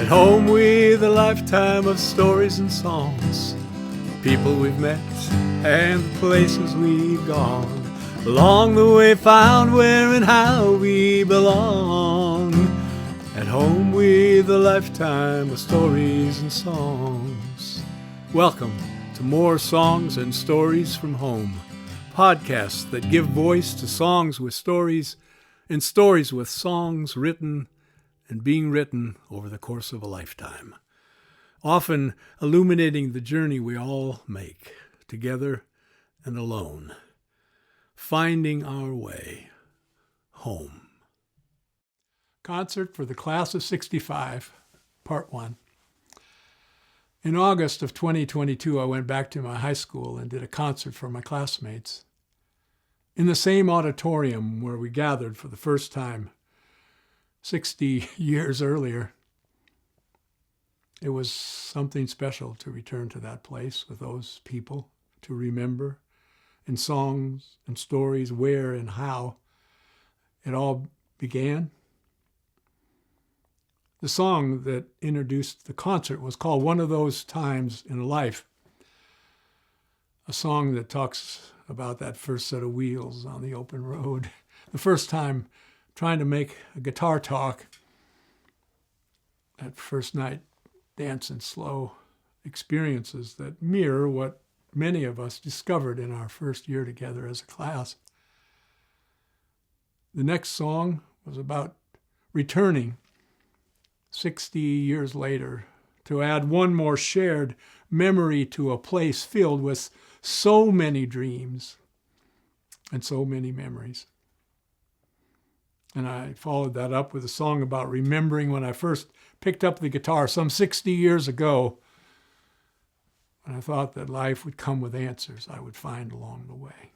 At home with a lifetime of stories and songs, people we've met and the places we've gone. Along the way found where and how we belong. At home with a lifetime of stories and songs. Welcome to more Songs and Stories from Home, podcasts that give voice to songs with stories and stories with songs written and being written over the course of a lifetime, often illuminating the journey we all make, together and alone, finding our way home. Concert for the Class of 65, Part 1. In August of 2022, I went back to my high school and did a concert for my classmates in the same auditorium where we gathered for the first time 60 years earlier. It was something special to return to that place with those people, to remember in songs and stories where and how it all began. The song that introduced the concert was called One of Those Times in Life, a song that talks about that first set of wheels on the open road, the first time trying to make a guitar talk, that first night dancing slow experiences that mirror what many of us discovered in our first year together as a class. The next song was about returning 60 years later to add one more shared memory to a place filled with so many dreams and so many memories. And I followed that up with a song about remembering when I first picked up the guitar some 60 years ago, when I thought that life would come with answers I would find along the way.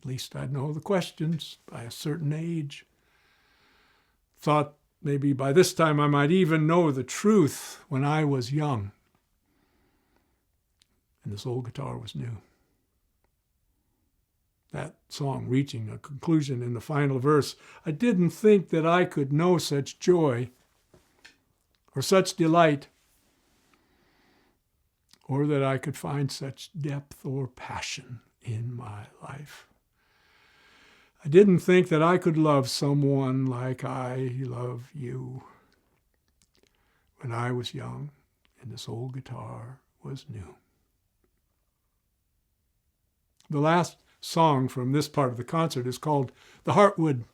At least I'd know the questions by a certain age. Thought maybe by this time I might even know the truth when I was young. And this old guitar was new. That song reaching a conclusion in the final verse, I didn't think that I could know such joy or such delight, or that I could find such depth or passion in my life. I didn't think that I could love someone like I love you when I was young and this old guitar was new. The last song from this part of the concert is called The Heartwood,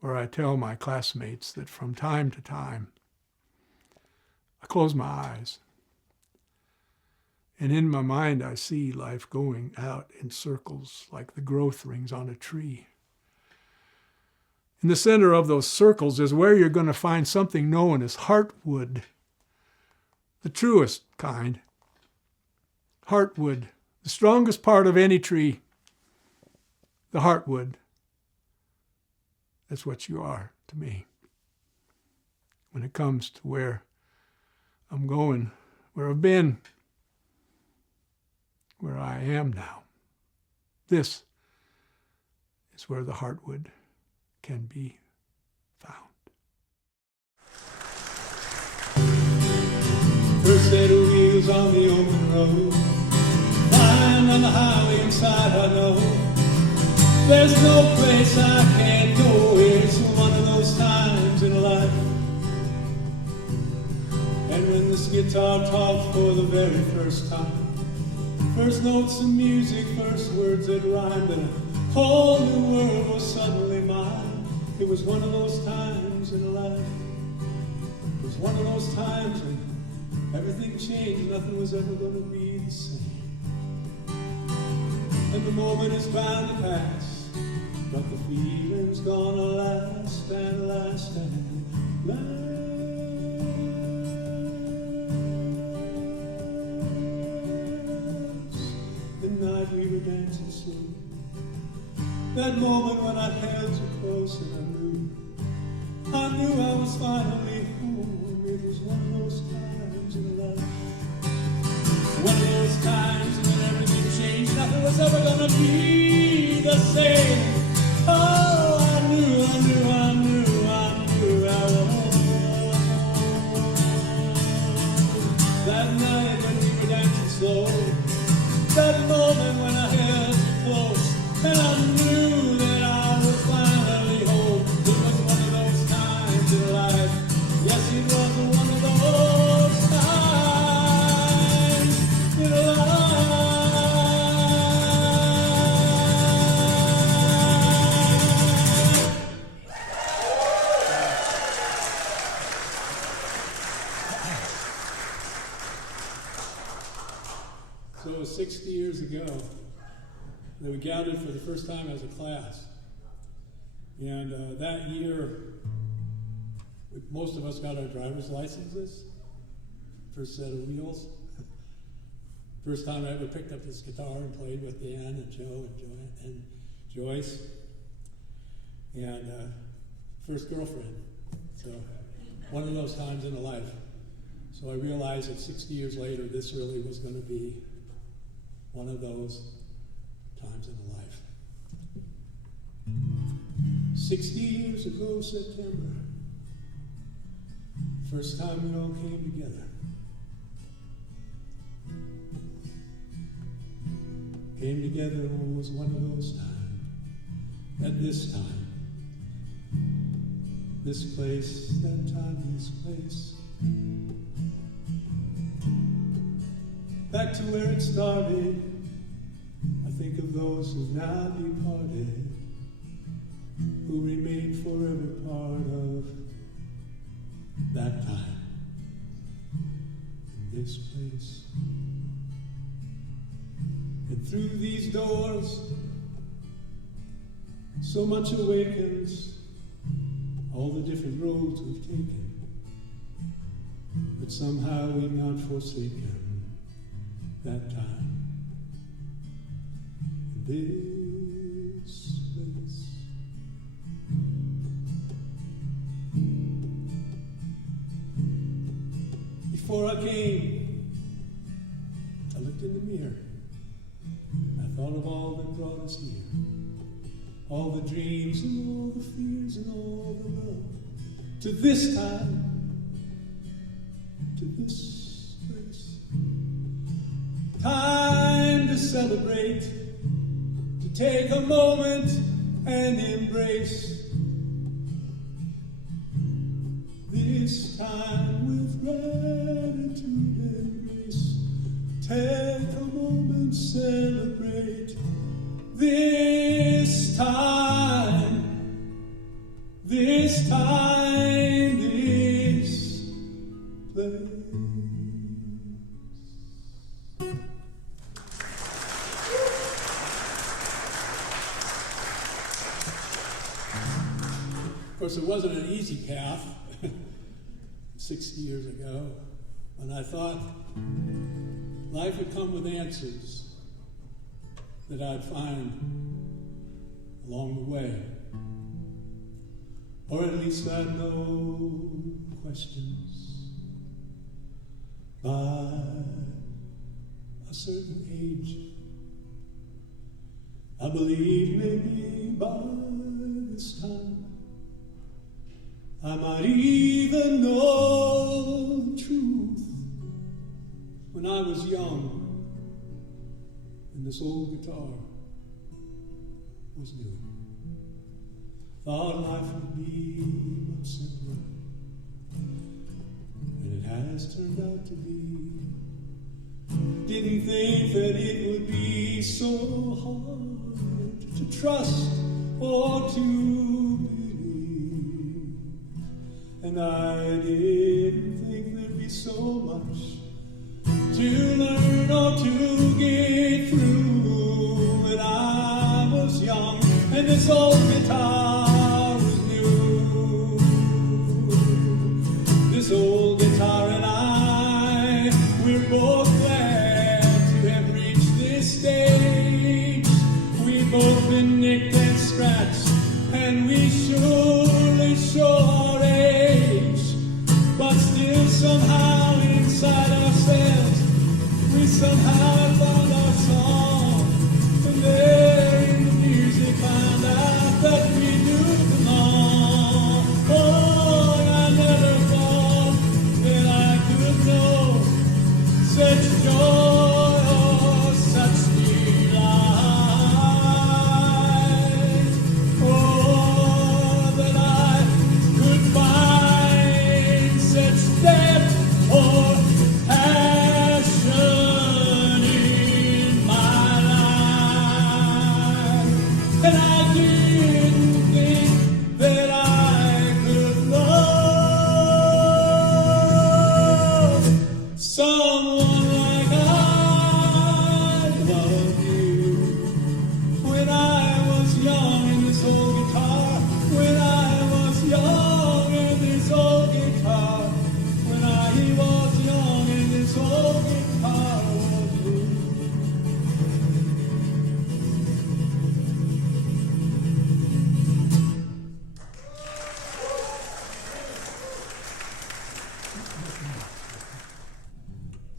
where I tell my classmates that from time to time I close my eyes and in my mind I see life going out in circles like the growth rings on a tree. In the center of those circles is where you're going to find something known as heartwood, the truest kind. Heartwood, the strongest part of any tree, the heartwood. That's what you are to me. When it comes to where I'm going, where I've been, where I am now. This is where the heartwood can be found. First set of wheels on the open road, flying on the highway inside I know. There's no place I can't go. It's one of those times in life. And when this guitar talks for the very first time, first notes of music, first words that rhymed, and a whole new world was suddenly mine. It was one of those times in life. It was one of those times when everything changed, nothing was ever going to be the same. And the moment is bound to pass, but the feeling's gonna last and last and last. Night we were dancing slow. That moment when I held you close and I knew I was finally home. It was one of those times in life. One of those times when everything changed. Nothing was ever gonna be the same. Oh, I knew I was 60 years ago that we gathered for the first time as a class. And that year, most of us got our driver's licenses, first set of wheels. First time I ever picked up this guitar and played with Dan and Joe and Joyce. And first girlfriend. So one of those times in a life. So I realized that 60 years later, this really was going to be one of those times in a life. 60 years ago, September, first time we all came together. Came together and was one of those times. At this time, this place, that time, this place. Back to where it started. I think of those who now departed, who remain forever part of that time, in this place. And through these doors, so much awakens, all the different roads we've taken, but somehow we've not forsaken that time, in this place. Before I came, I looked in the mirror. I thought of all that brought us here, all the dreams and all the fears and all the love, to this time, to this place. Time to celebrate, to take a moment and embrace this time with gratitude and grace. Take a moment, celebrate this time, this time, this place. Of course, it wasn't an easy path 60 years ago, and I thought life would come with answers that I'd find along the way. Or at least I'd know questions by a certain age. I believe maybe by this time I might even know the truth. When I was young and this old guitar was new, thought life would be much simpler, and it has turned out to be. Didn't think that it would be so hard to trust or to believe, and I didn't think there'd be so much to learn or to get through when I was young and this old guitar was new. This old guitar and I, we're both glad to have reached this stage. We've both been nicked and scratched, and we surely show our age, but still somehow inside ourselves we somehow found our song, and there in the music found out that we knew them all. Oh, I never thought that I could know such joy or such delight. Oh, that I could find such depth or passion in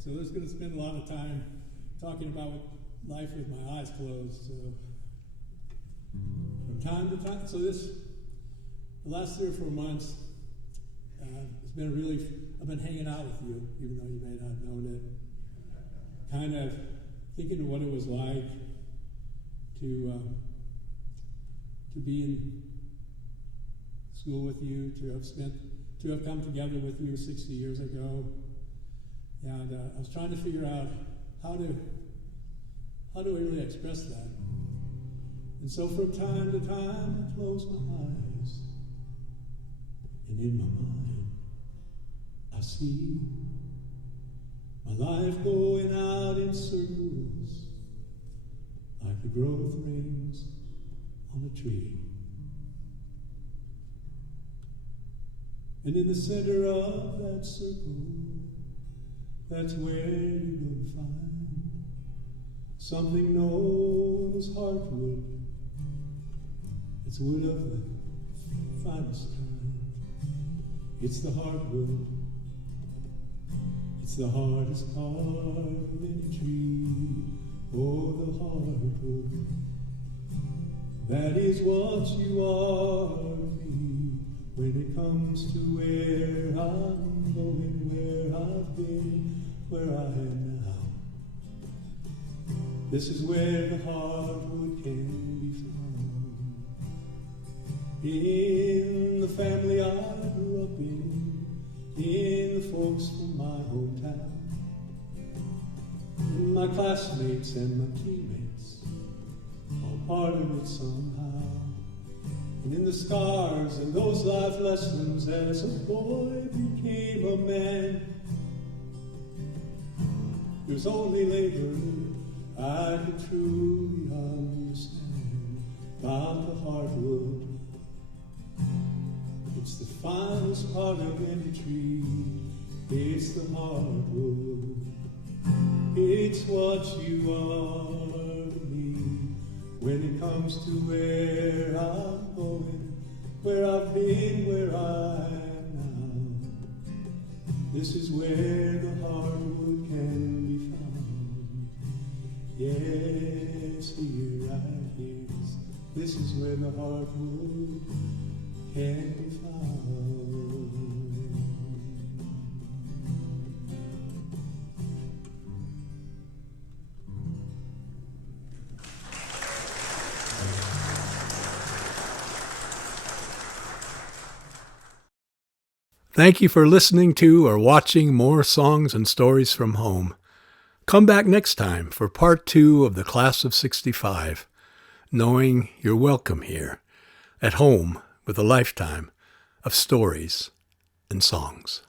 So I was going to spend a lot of time talking about life with my eyes closed. So from time to time, the last 3 or 4 months, it's been I've been hanging out with you, even though you may not have known it. Kind of thinking of what it was like to be in school with you, to have come together with you 60 years ago. And I was trying to figure out how do I really express that. And so from time to time, I close my eyes, and in my mind, I see my life going out in circles like the growth rings on a tree. And in the center of that circle, that's where you're going to find something known as heartwood. It's wood of the finest kind. It's the hardwood. It's the hardest part of any tree. Oh, the hardwood. That is what you are to me when it comes to where I'm going, where I've been, where I am now. This is where the hardwood can be found. In the family I grew up in the folks from my hometown, in my classmates and my teammates, all part of it somehow. And in the scars and those life lessons as a boy became a man, it was only later I could truly understand about the hardwood. It's the finest part of any tree. It's the hardwood. It's what you are to me when it comes to where I'm going, where I've been, where I am now. This is where the hardwood can be found. Yes, here, right here. This is where the hardwood can be found. Thank you for listening to or watching more songs and stories from home. Come back next time for part 2 of the Class of 65, knowing you're welcome here, at home with a lifetime of stories and songs.